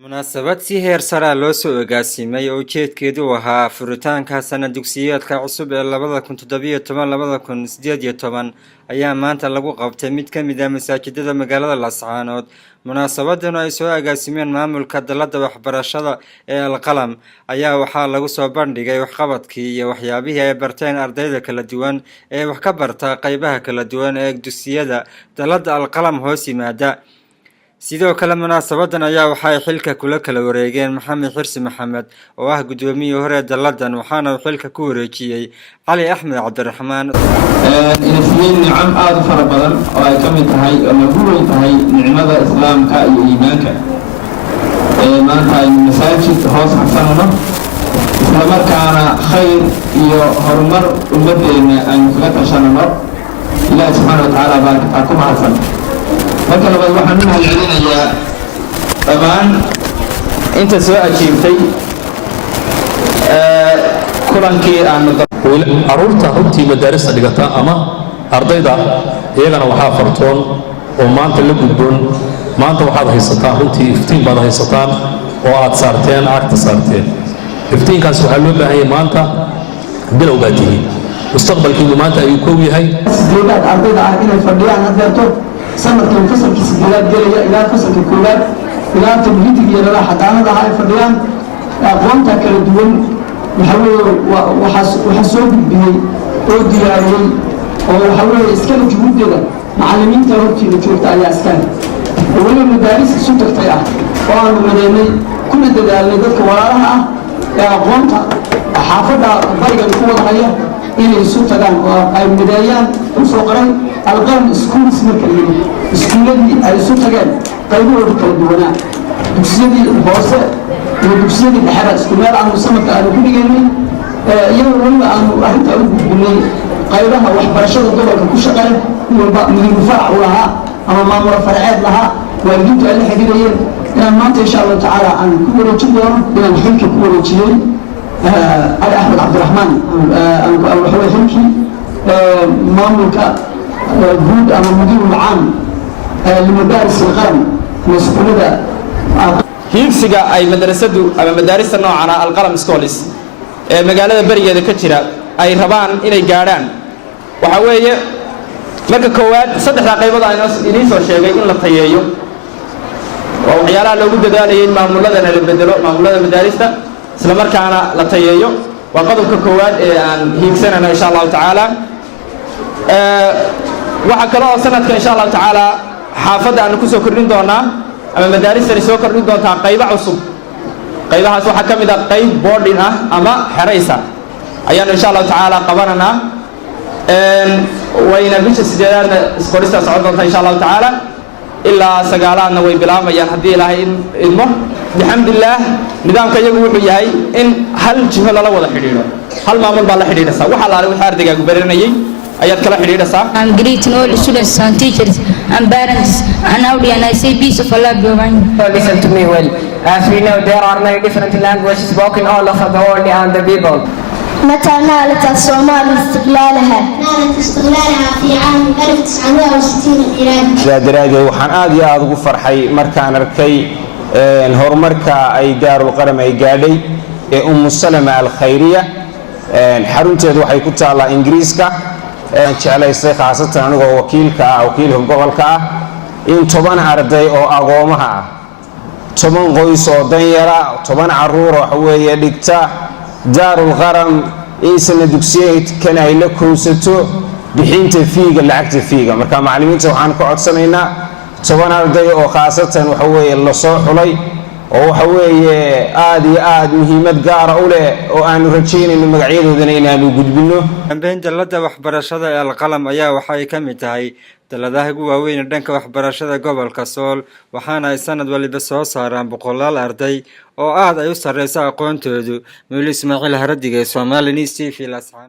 munaasabad si heer sare loo soo agaasimay oo ujeedkeedu ahaa furitaanka sanad dugsiyeedka cusub ee 2017-2018 ayaa maanta lagu qabtay mid ka mid ah masaajidada magaalada Laascaanood. munaasabadan ay soo agaasimeen maamulka dalada waxbarashada ee Alqalam ayaa waxaa lagu soo bandhigay waxqabadkii iyo waxyaabihii ay barteen ardayda kala duwan ee wax ka barta qaybaha kala duwan ee dugsiyada dalada Alqalam hoos yimaada. sidoo kale munaasabadan ayaa waxay xilka kula kala wareegeen Maxamed Xirsi Maxamed oo ah gudoomiye hore daladan, waxaana xilka ku wareejiyay Cali Axmed Cabdiraxmaan. inay nicam aad u fara badan oo ay kamid tahay oo lagu weyn tahay nicmada islaamka iyo iimaanka maanta ay masaajid hoos xasanno isla markaana khayr iyo horumar ummadeena aan kaga tashanno. ilaahay subxaanahu wa tacaala baa ku mahadsan. marka labaad waxaan u mahadcelinayaa dhammaan inta soo ajiibtay kulankii aanu caruurta runtii madaarista dhigata ama ardayda iyagana waxaa fartoon oo maanta la gudboon. maanta waxaad haysataan runtii iftiin baad haysataan oo aad saarteen cagta saarteen. iftiinkaas waxaa loo baahan yahay maanta bilow baad tihiin, mustaqbalkiinu maanta ayuu kow yahay. sideedaad ardayda ah inay fadhiyaan adeerto sanadkan fasalkii sideedaad gelaya ilaa fasalkii koowaad ilaa tamhiidka iyo ilaa xadaanada ay fadhiyaan aqoonta kala duwan waxa soo gudbiyay oo diyaariyay oo waxa weeye iskala juhuudeeda macallimiinta hortiina joogta ayaa iskale oo weli madaaris isu tagtay ah oo aanu madeynay kuna dadaalnay dadka walaalaha ah ee aqoonta xaafadda bariga ku wadahaya inay isu tagaan oo ay mideeyaan u soo qoray Alqalam schools marka la yidhi iskuuladii ay isu tageen qaybahooda kala duwanaa dugsiyadii hoose iyo dugsiyadii dhexe isku meel aanu sanadka aanu ku dhigaynay iyadoo weliba aanu arrintaa u gudbinay qaybaha waxbarashada gobolka ku shaqeeya walba muhiim farac u lahaa ama maamul farceed lahaa waalidiintu ay la xiriirayeen inaan maanta insha Allah tacaala aan ku wareejin doono inaan xilka ku wareejiyey Cali Axmed Cabdiraxmaan waxaweye xilkii maamulka guud ama mudiir العام لمدارس القلم مسؤولية hiigsiga ay madrasadu ama madaarista noocana Alqalam schools ee magaalada barigeeda ka jira ay rabaan inay gaaraan waxa weeye marka koowaad saddexda qaybood aynu idin soo sheegay in la tayeeyo oo waxyaalaha loogu dadaalayay maamuladana la bedelo maamulada madaarista isla markaana la tayeeyo waa qodobka koowaad ee aan hiigsanayno insha Allah tacaala. waxa kale oo sanadka insha Allah tacaala xaafadda aan ku soo kordhin doonaa ama madaarista soo kordhin doontaa qaybo cusub. qaybahaas waxa ka mid ah qayb boarding ah ama xeraysa ayaan insha Allah tacaala qabananaa wayna bisha sideedaadna isqorista socon doonta insha Allah tacaala ilaa sagaalaadna way bilaabayaan haddii Ilaahay idmo. alxamdulillah nidaamka iyagu wuxuu yahay in hal jiho lala wada xidhiidho, hal maamul baa la xidhiidhaysa waxa la wixii ardayga baranayay ayaad kala xidhiidhaysaa. I'm greeting all students and teachers and parents and audience, and I say peace of Allah be upon you. Listen to me well. As we know, there are many different languages spoken all over the world and the people. متى نالت الصومال استقلالها؟ نالت استقلالها في عام 1960 ميلادي. درادي waxaan aad iyo aad ugu farxay markaan arkay horumarka ay Daarul Qalam ay gaadhay ee Salama al-Khayriya xarunteedu waxay ku taalaa Ingiriiska. jeclaystay khaasatan anigoo wakiilka gobolka ah in 10 arday oo agoomaha ah 10 qoys oo danyara 10 caruur oo weeye dhigta Daarul Qalam isna dugsiyeedkan ay la koosato bixinta fiiga lacagta fiiga. marka macallimiinta waxaan ku codsanaynaa 10 arday oo khaasatan waxa weeye la soo xulay oo waxa weeye aad iyo aad muhiimad gaar ah u leh oo aanu rajaynayno magacyadoodana inaanu gudbino. dambeyn dalada waxbarashada ee Alqalam ayaa waxay ka mid tahay daladaha ugu waaweyn dhanka waxbarashada gobolka Sool, waxaana ay sanad waliba soo saaraan boqolaal arday oo aad ay u sareysa aqoontoodu. Meel Ismaaciil Haradiga, Somali News TV, Laascaanood.